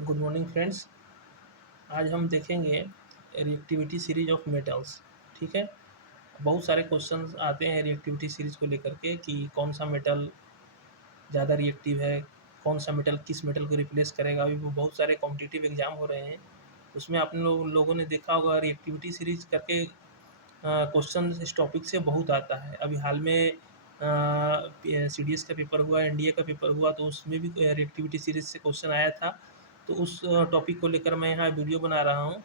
Good morning friends. आज हम देखेंगे रिएक्टिविटी सीरीज ऑफ मेटल्स। ठीक है। बहुत सारे क्वेश्चंस आते हैं रिएक्टिविटी सीरीज को लेकर के कि कौन सा मेटल ज़्यादा रिएक्टिव है, कौन सा मेटल किस मेटल को रिप्लेस करेगा। अभी वो बहुत सारे कॉम्पिटिटिव एग्जाम हो रहे हैं, उसमें आप लोगों ने देखा होगा रिएक्टिविटी सीरीज करके क्वेश्चन इस टॉपिक से बहुत आता है। अभी हाल में CDS का पेपर हुआ, NDA का पेपर हुआ, तो उसमें भी रिएक्टिविटी सीरीज से क्वेश्चन आया था। तो उस टॉपिक को लेकर मैं यहाँ वीडियो बना रहा हूँ।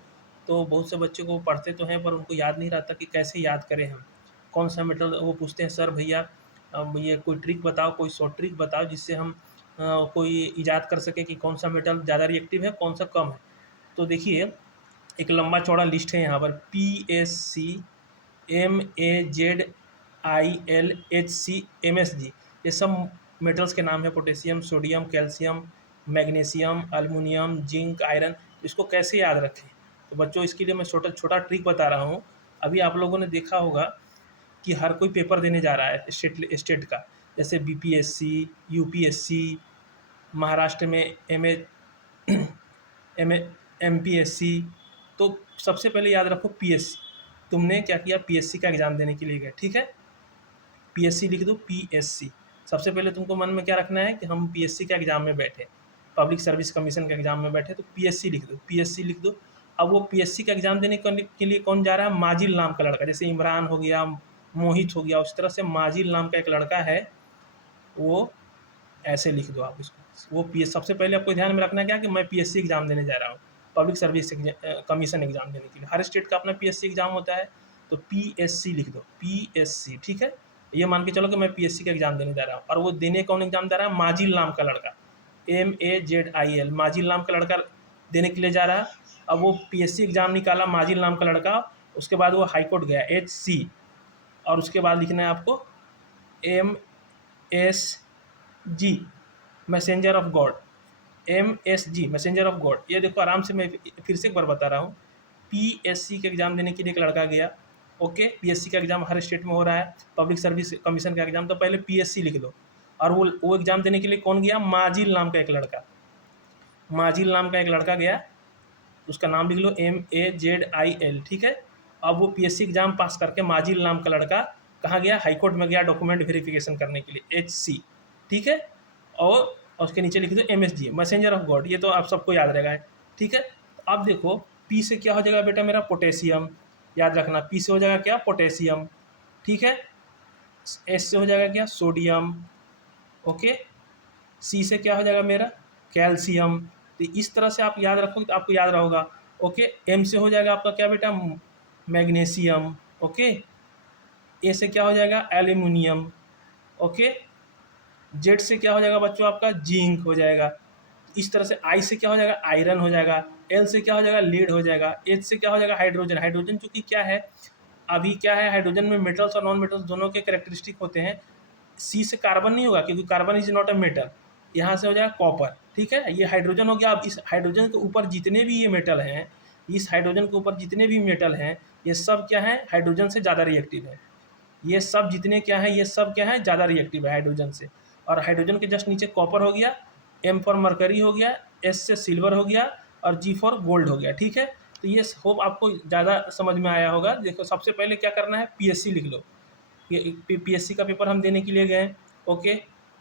तो बहुत से बच्चों को पढ़ते तो हैं पर उनको याद नहीं रहता कि कैसे याद करें हम कौन सा मेटल। वो पूछते हैं सर भैया ये कोई ट्रिक बताओ, कोई शॉर्ट ट्रिक बताओ जिससे हम कोई ईजाद कर सके कि कौन सा मेटल ज़्यादा रिएक्टिव है, कौन सा कम है। तो देखिए, एक लंबा चौड़ा लिस्ट है यहाँ पर PSC MAZILHC MSG, ये सब मेटल्स के नाम है। Potassium, sodium, calcium, magnesium, aluminium, zinc, iron. इसको कैसे याद रखें? तो बच्चों, इसके लिए मैं छोटा छोटा ट्रिक बता रहा हूँ। अभी आप लोगों ने देखा होगा कि हर कोई पेपर देने जा रहा है स्टेट का, जैसे BPSC, UPSC, महाराष्ट्र में MPSC। तो सबसे पहले याद रखो PSC। तुमने क्या किया, PSC का एग्ज़ाम देने के लिए गए, ठीक है। PSC लिख दो, PSC। सबसे पहले तुमको मन में क्या रखना है कि हम PSC के एग्ज़ाम में बैठे, पब्लिक सर्विस कमीशन के एग्ज़ाम में बैठे, तो PSC लिख दो, PSC लिख दो। अब वो PSC का एग्ज़ाम देने के लिए कौन जा रहा है? माजिल नाम का लड़का। जैसे इमरान हो गया, मोहित हो गया, उस तरह से माजिल नाम का एक लड़का है, वो ऐसे लिख दो आप इसको। वो सबसे पहले आपको ध्यान में रखना है क्या कि मैं PSC एग्ज़ाम देने जा रहा हूँ, पब्लिक सर्विस कमीशन एग्ज़ाम देने के लिए। हर स्टेट का अपना PSC एग्ज़ाम होता है, तो PSC लिख दो, PSC, ठीक है। ये मान के चलो कि मैं PSC का एग्ज़ाम देने जा रहा हूँ, और वो देने कौन एग्ज़ाम जा रहा है? माजिल नाम का लड़का, MAZIL, माजिल नाम का लड़का देने के लिए जा रहा है। अब वो PSC एग्ज़ाम निकाला माजिल नाम का लड़का, उसके बाद वो हाई कोर्ट गया, HC, और उसके बाद लिखना है आपको MSG, messenger of God, MSG, messenger of God. ये देखो, आराम से मैं फिर से एक बार बता रहा हूँ। PSC के एग्ज़ाम देने के लिए एक लड़का गया, ओके। PSC का एग्ज़ाम हर स्टेट में हो रहा है, पब्लिक सर्विस कमीशन का एग्ज़ाम, तो पहले PSC लिख दो। और वो एग्ज़ाम देने के लिए कौन गया? माजिल नाम का एक लड़का, माजिल नाम का एक लड़का गया, उसका नाम लिख लो MAZIL, ठीक है। अब वो PSC एग्ज़ाम पास करके माजिल नाम का लड़का कहाँ गया? हाई कोर्ट में गया डॉक्यूमेंट वेरिफिकेशन करने के लिए, HC, ठीक है। और उसके नीचे लिख दो MSG, मैसेंजर ऑफ गॉड। ये तो आप सबको याद रहेगा, ठीक है। अब देखो, P से क्या हो जाएगा बेटा मेरा? पोटेशियम। याद रखना, P से हो जाएगा क्या? पोटेशियम, ठीक है। S से हो जाएगा क्या? Sodium, okay. C से क्या हो जाएगा मेरा? कैल्शियम। तो इस तरह से आप याद रखोगे तो आपको याद रहेगा, ओके। M से हो जाएगा आपका क्या बेटा? Magnesium, okay. A से क्या हो जाएगा? Aluminium, okay. Z से क्या हो जाएगा बच्चों? आपका जिंक हो जाएगा। इस तरह से I से क्या हो जाएगा? आयरन हो जाएगा। L से क्या हो जाएगा? लीड हो जाएगा। H से क्या हो जाएगा? हाइड्रोजन। हाइड्रोजन चूंकि क्या है, अभी क्या है, हाइड्रोजन में मेटल्स और नॉन मेटल्स दोनों के कैरेक्टरिस्टिक होते हैं। C से कार्बन नहीं होगा क्योंकि carbon is not a metal. यहाँ से हो जाएगा कॉपर, ठीक है। ये हाइड्रोजन हो गया। अब इस हाइड्रोजन के ऊपर जितने भी ये मेटल हैं, इस हाइड्रोजन के ऊपर जितने भी मेटल हैं, ये सब क्या है? हाइड्रोजन से ज़्यादा रिएक्टिव है। ये सब जितने क्या है, ये सब क्या है? ज़्यादा रिएक्टिव है हाइड्रोजन से। और हाइड्रोजन के जस्ट नीचे कॉपर हो गया, M फॉर मरकरी हो गया, S से सिल्वर हो गया, और G फॉर गोल्ड हो गया, ठीक है। तो ये होप आपको ज़्यादा समझ में आया होगा। देखो, सबसे पहले क्या करना है? PSC लिख लो। ये PSC का पेपर हम देने के लिए गए, ओके।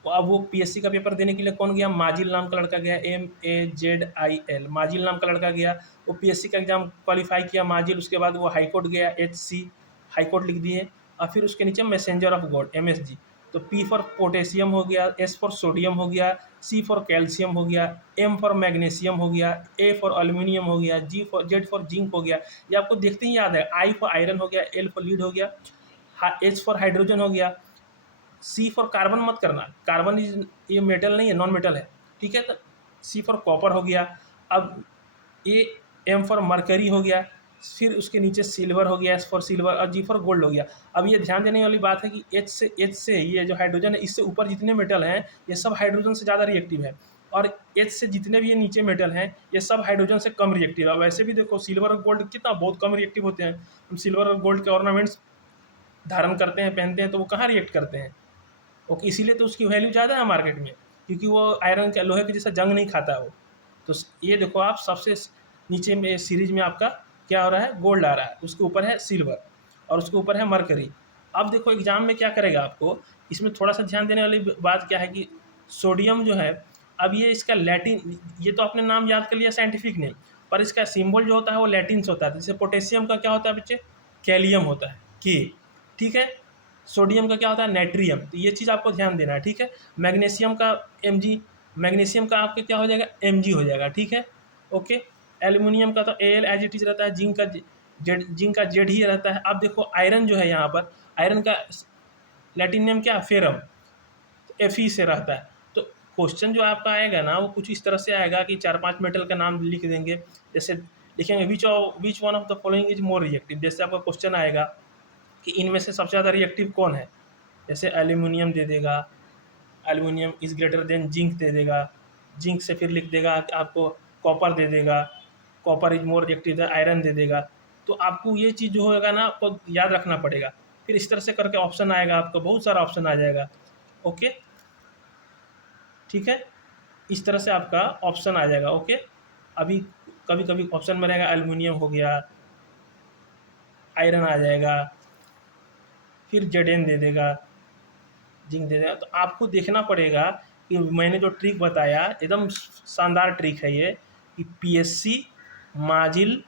तो अब वो PSC का पेपर देने के लिए कौन गया? माजिल नाम का लड़का गया, MAZIL, माजिल नाम का लड़का गया। वो PSC का एग्ज़ाम क्वालिफाई किया माजिल, उसके बाद वो हाई कोर्ट गया, HC, हाई कोर्ट लिख दिए। और फिर उसके नीचे मैसेंजर ऑफ गॉड, MSG। तो P फॉर पोटेशियम हो गया, S फॉर सोडियम हो गया, C फॉर कैल्शियम हो गया, M फॉर मैग्नीशियम हो गया, A फॉर एल्यूमिनियम हो गया, Z फॉर जिंक हो गया। ये आपको देखते ही याद है। I फॉर आयरन हो गया, L फॉर लीड हो गया, H फॉर हाइड्रोजन हो गया, C फॉर कार्बन मत करना, कार्बन इज ये मेटल नहीं है, नॉन मेटल है, ठीक है। तो C फॉर कॉपर हो गया। अब ए M फॉर मरकरी हो गया, फिर उसके नीचे सिल्वर हो गया, S फॉर सिल्वर, और G फॉर गोल्ड हो गया। अब ये ध्यान देने वाली बात है कि H से ये जो हाइड्रोजन है, इससे ऊपर जितने मेटल हैं, ये सब हाइड्रोजन से ज़्यादा रिएक्टिव है। और H से जितने भी ये नीचे मेटल हैं, ये सब हाइड्रोजन से कम रिएक्टिव है। वैसे भी देखो, सिल्वर और गोल्ड कितना बहुत कम रिएक्टिव होते हैं। हम सिल्वर और गोल्ड के ऑर्नामेंट्स धारण करते हैं, पहनते हैं, तो वो कहाँ रिएक्ट करते हैं? ओके, इसीलिए तो उसकी वैल्यू ज़्यादा है मार्केट में, क्योंकि वो आयरन के, लोहे के जैसा जंग नहीं खाता है वो। तो ये देखो आप सबसे नीचे में सीरीज में आपका क्या हो रहा है, गोल्ड आ रहा है, उसके ऊपर है सिल्वर और उसके ऊपर है मरकरी। अब देखो एग्जाम में क्या करेगा आपको, इसमें थोड़ा सा ध्यान देने वाली बात क्या है कि सोडियम जो है, अब ये इसका लैटिन, ये तो आपने नाम याद कर लिया साइंटिफिक नेम, पर इसका सिंबल जो होता है वो लैटिन से होता है। जैसे पोटेशियम का क्या होता है बच्चे, कैलियम होता है, के, ठीक है। सोडियम का क्या होता है, नाइट्रियम, तो ये चीज़ आपको ध्यान देना है, ठीक है। मैग्नीशियम का Mg, मैग्नीशियम का आपके क्या हो जाएगा, Mg हो जाएगा, ठीक है, ओके। एल्यूमिनियम का तो Al एज इट इज रहता है, जिंक का जिंक का जेड ही रहता है। अब देखो आयरन जो है यहाँ पर, आयरन का लैटिन नेम क्या है, फेरम, एफ ई से रहता है। तो क्वेश्चन जो आपका आएगा ना वो कुछ इस तरह से आएगा कि 4-5 मेटल का नाम लिख देंगे, जैसे लिखेंगे which one of the following is more reactive. जैसे आपका क्वेश्चन आएगा कि इनमें से सबसे ज़्यादा रिएक्टिव कौन है, जैसे एल्यूमिनियम दे देगा, aluminium is greater than zinc दे देगा, जिंक से फिर लिख देगा आपको कॉपर दे देगा, copper is more reactive than iron दे देगा। तो आपको ये चीज़ जो होगा ना आपको याद रखना पड़ेगा। फिर इस तरह से करके ऑप्शन आएगा, आपको बहुत सारा ऑप्शन आ जाएगा, ओके, ठीक है। इस तरह से आपका ऑप्शन आ जाएगा, ओके। अभी कभी कभी ऑप्शन में रहेगा एल्यूमिनियम हो गया, आयरन आ जाएगा, फिर जेडेन दे देगा, जिंक दे देगा। तो आपको देखना पड़ेगा कि मैंने जो ट्रिक बताया एकदम शानदार ट्रिक है ये, कि पीएससी माजिल,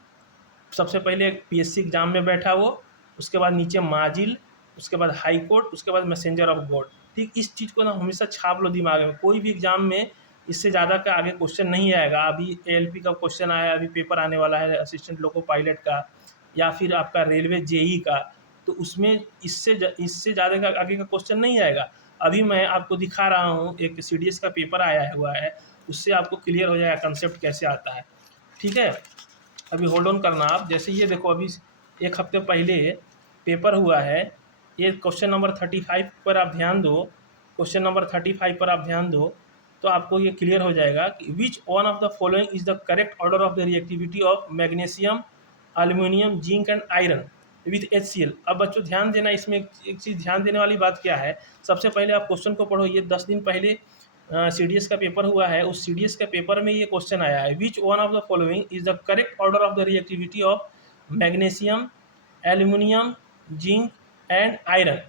सबसे पहले पीएससी एग्जाम में बैठा वो, उसके बाद नीचे माजिल, उसके बाद हाई कोर्ट, उसके बाद मैसेंजर ऑफ गॉड। ठीक, इस चीज़ को ना हमेशा छाप लो दिमाग में, कोई भी एग्जाम में इससे ज़्यादा का आगे क्वेश्चन नहीं आएगा। अभी एएलपी का क्वेश्चन आया, अभी पेपर आने वाला है असिस्टेंट लोको पायलट का, या फिर आपका रेलवे जेई का, तो उसमें इससे ज़्यादा का आगे का क्वेश्चन नहीं आएगा। अभी मैं आपको दिखा रहा हूँ, एक सीडीएस का पेपर आया हुआ है, उससे आपको क्लियर हो जाएगा कंसेप्ट कैसे आता है, ठीक है। अभी होल्ड ऑन करना आप, जैसे ये देखो अभी 1 हफ्ते पहले पेपर हुआ है, ये क्वेश्चन नंबर 35 पर आप ध्यान दो, क्वेश्चन नंबर 35 पर आप ध्यान दो, तो आपको ये क्लियर हो जाएगा कि which one of the following is the correct order of the reactivity of magnesium, aluminium, zinc and iron with HCl। अब बच्चों ध्यान देना, इसमें एक चीज़ ध्यान देने वाली बात क्या है, सबसे पहले आप क्वेश्चन को पढ़ो। ये 10 दिन पहले CDS का पेपर हुआ है, उस CDS के पेपर में ये क्वेश्चन आया है, which one of the following is the correct order of the reactivity of magnesium, aluminium, zinc and iron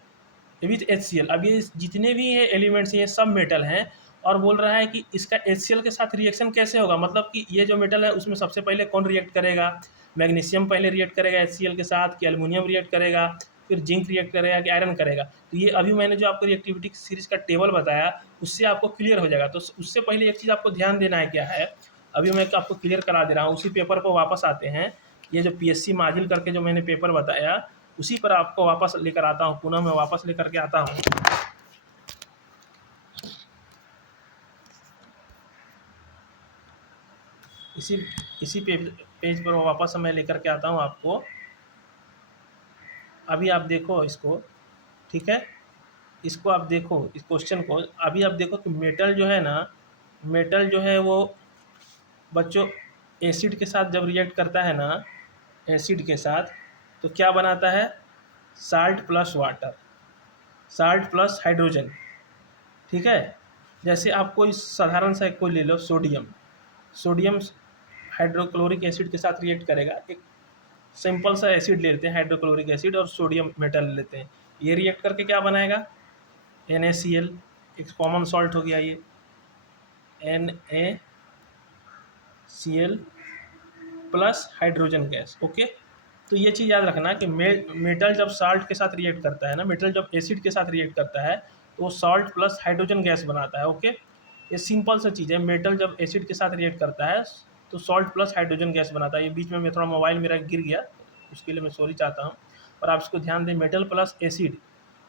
with HCl। अब ये जितने भी ये एलिमेंट्स हैं ये सब मेटल हैं, और बोल रहा है कि इसका HCl के साथ रिएक्शन कैसे होगा, मतलब कि ये जो मेटल है उसमें सबसे पहले कौन रिएक्ट करेगा, मैग्नीशियम पहले रिएक्ट करेगा HCl के साथ, कि एल्यूमिनियम रिएक्ट करेगा, फिर जिंक रिएक्ट करेगा, कि आयरन करेगा। तो ये अभी मैंने जो आपको रिएक्टिविटी सीरीज का टेबल बताया उससे आपको क्लियर हो जाएगा। तो उससे पहले एक चीज़ आपको ध्यान देना है क्या है, अभी मैं आपको क्लियर करा दे रहा हूँ। उसी पेपर पर वापस आते हैं, ये जो PSC माजिल करके जो मैंने पेपर बताया उसी पर आपको वापस लेकर आता हूँ, पुनः मैं वापस लेकर के आता हूँ। इसी पेज पर वापस मैं लेकर के आता हूँ आपको। अभी आप देखो इसको, ठीक है, इसको आप देखो, इस क्वेश्चन को अभी आप देखो कि मेटल जो है ना, मेटल जो है वो बच्चों एसिड के साथ जब रिएक्ट करता है ना, एसिड के साथ, तो क्या बनाता है, salt plus water, salt plus hydrogen, ठीक है। जैसे आप कोई साधारण सा कोई ले लो, सोडियम, सोडियम हाइड्रोक्लोरिक एसिड के साथ रिएक्ट करेगा। एक सिंपल सा एसिड ले लेते हैं, हाइड्रोक्लोरिक एसिड, और सोडियम मेटल लेते हैं, ये रिएक्ट करके क्या बनाएगा, NaCl, एक कॉमन सॉल्ट हो गया ये NaCl plus hydrogen gas, okay. तो ये चीज़ याद रखना कि मेटल जब साल्ट के साथ रिएक्ट करता है ना, मेटल जब एसिड के साथ रिएक्ट करता है तो वो सॉल्ट प्लस हाइड्रोजन गैस बनाता है, ओके। ये सिंपल सा चीज़ है, मेटल जब एसिड के साथ रिएक्ट करता है तो सॉल्ट प्लस हाइड्रोजन गैस बनाता है। ये बीच में मैं थोड़ा मोबाइल मेरा गिर गया, उसके लिए मैं सॉरी चाहता हूँ, और आप इसको ध्यान दें, मेटल प्लस एसिड,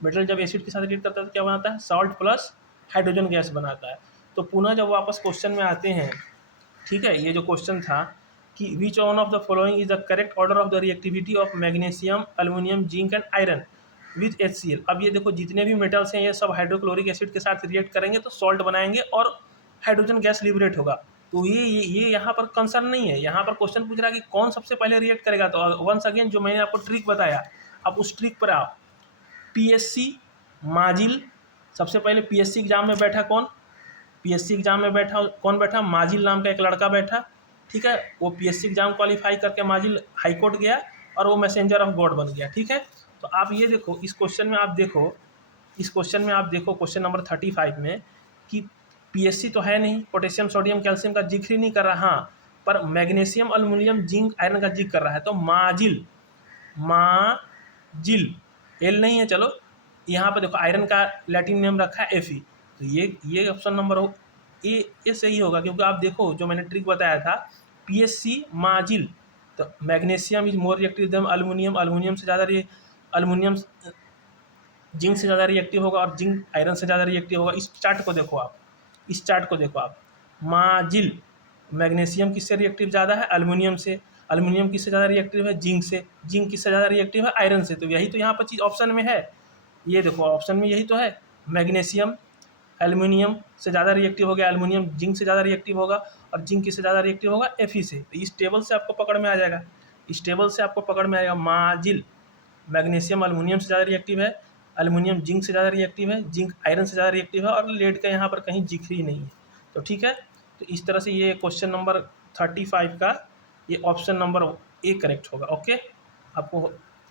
मेटल जब एसिड के साथ रिएक्ट करता है तो क्या बनाता है, सॉल्ट प्लस हाइड्रोजन गैस बनाता है। तो पुनः जब वापस क्वेश्चन में आते हैं, ठीक है, ये जो क्वेश्चन था कि which one of the following is the correct order of the reactivity of magnesium, aluminium, zinc and iron with HCl। अब ये देखो जितने भी मेटल्स हैं ये सब हाइड्रोक्लोरिक एसिड के साथ रिएक्ट करेंगे तो सॉल्ट बनाएंगे और हाइड्रोजन गैस लिबरेट होगा। तो ये यहाँ पर कंसर्न नहीं है, यहाँ पर क्वेश्चन पूछ रहा है कि कौन सबसे पहले रिएक्ट करेगा। तो वंस अगेन जो मैंने आपको ट्रिक बताया, आप उस ट्रिक पर आओ। PSC माजिल, सबसे पहले PSC एग्जाम में बैठा कौन, पीएससी एग्जाम में बैठा, कौन बैठा, माजिल नाम का एक लड़का बैठा, ठीक है। वो पीएससी एग्जाम क्वालिफाई करके माजिल हाई कोर्ट गया और वो मैसेंजर ऑफ गॉड बन गया, ठीक है। तो आप ये देखो, इस क्वेश्चन में आप देखो, इस क्वेश्चन में आप देखो क्वेश्चन नंबर 35 में कि पीएससी तो है नहीं, पोटेशियम सोडियम कैल्शियम का जिक्र ही नहीं कर रहा, हाँ, पर मैग्नीशियम एल्युमिनियम जिंक आयरन का जिक्र कर रहा है। तो माजिल, माजिल, एल नहीं है, चलो यहाँ पर देखो आयरन का लैटिन नेम रखा है एफी, तो ये ऑप्शन नंबर हो, ये सही होगा, क्योंकि आप देखो जो मैंने ट्रिक बताया था, पीएससी माजिल, तो magnesium is more reactive then aluminium, aluminium से ज़्यादा एल्युमिनियम जिंक से ज़्यादा रिएक्टिव होगा और जिंक आयरन से ज़्यादा रिएक्टिव होगा। इस चार्ट को देखो आप, इस चार्ट को देखो आप, माजिल, मैग्नीशियम किससे रिएक्टिव ज़्यादा है, एल्युमिनियम से, एल्युमिनियम किससे ज़्यादा रिएक्टिव है, जिंक से, जिंक किससे ज़्यादा रिएक्टिव है, आयरन से। तो यही तो यहाँ पर चीज़ ऑप्शन में है, ये देखो ऑप्शन में यही तो है, मैग्नीशियम एल्युमिनियम से ज़्यादा रिएक्टिव हो गया, एल्युमिनियम जिंक से ज़्यादा रिएक्टिव होगा और जिंक किससे ज़्यादा रिएक्टिव होगा, एफी से। तो इस टेबल से आपको पकड़ में आ जाएगा, इस टेबल से आपको पकड़ में आएगा, माजिल, मैग्नीशियम एल्युमिनियम से ज़्यादा रिएक्टिव है, एल्युमिनियम जिंक से ज़्यादा रिएक्टिव है, जिंक आयरन से ज़्यादा रिएक्टिव है और लेड का यहाँ पर कहीं जिक्र ही नहीं है। तो ठीक है, तो इस तरह से ये क्वेश्चन नंबर 35 का ये ऑप्शन नंबर ए करेक्ट होगा। ओके, आपको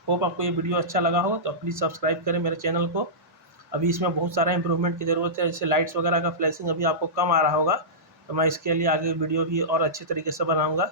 होप आपको ये वीडियो अच्छा लगा हो, तो प्लीज़ सब्सक्राइब करें मेरे चैनल को। अभी इसमें बहुत सारा इंप्रूवमेंट की ज़रूरत है, जैसे लाइट्स वगैरह का फ्लैशिंग अभी आपको कम आ रहा होगा, तो मैं इसके लिए आगे वीडियो भी और अच्छे तरीके से बनाऊँगा।